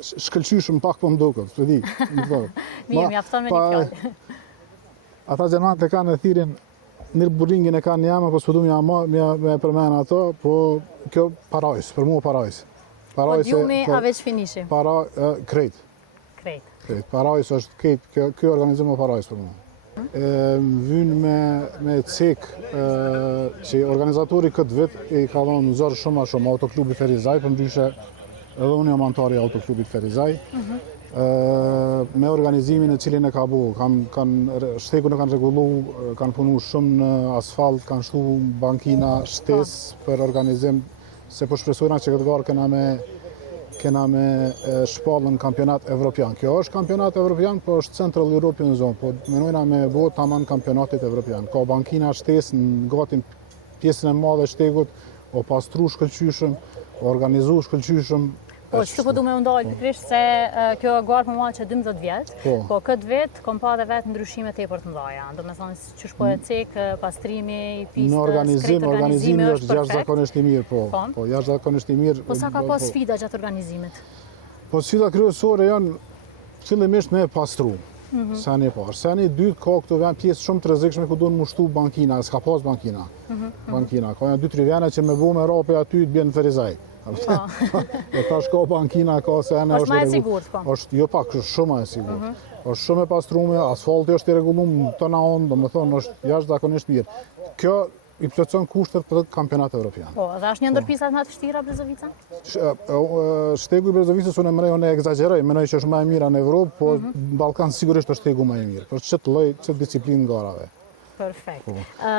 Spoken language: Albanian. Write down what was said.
shkëlqyshëm pak po më duket, s'e di. Mirë, mjafton me një fjalë. Ata gjermanët e kanë e thirin Nürburgringin e kanë jam, po s'po me përmen ato, po kjo parajs, për mua parajs. Po djumi a veç finishi? Krejt. Krejt. Parajs është krejt, kjo organizim o parajs për mua. Vynë me cek që organizatori këtë vit i ka dhënë zërë shumë a shumë autoklubi Ferizaj, për ndryshe edhe unë jam antari autoklubit Ferizaj. Me organizimin e cilin e ka bu, shtekun e kanë regullu, kanë punu shumë në asfalt, kanë shtu bankina shtes për organizim, se po shpresojna që këtë garë kena me shpallën kampionat evropian. Kjo është kampionat evropian, po është Central European Zone, po menojna me bot taman kampionatit evropian. Ka bankina shtes në gatin pjesën e madhe shtegut, o pastru shkëlqyshëm, o organizu shkëlqyshëm. Po, që po du me ndalë pikrisht se kjo garë për malë që 12 vjetë, po këtë vetë kom pa dhe vetë ndryshime tepër të mdaja. Do me thonë që shpo e cekë, pastrimi, pistës, në organizimi është jashtëzakonisht i mirë, po jashtëzakonisht i mirë. Po sa ka pas sfida gjatë organizimit? Po sfida kryesore janë fillimisht me pastru. Seni parë. Seni dytë ka këtu vjen pjesë shumë të rrezikshme ku duhen mushtu bankina, s'ka pas bankina. Bankina, ka janë 2-3 vjene që me bu me rape aty të bjen Ferizaj. E tash ka bankina, ka sene... është ma e sigurt, po? Jo pak, është shumë e sigurt. është shumë e pastrume, asfalti është i rregullum të na onë, do me thonë, është jashtëzakonisht mirë. Kjo i plotson kushtet për kampionat evropian. Po, dhe është një ndër pistat më të vështira Brezovica? Shtegu i Brezovicës unë unë egzageroj, menoj që është më e mira në Evropë, po në Ballkan sigurisht është shtegu më e mirë. Për çet lloj, çet disiplinë garave. Perfekt.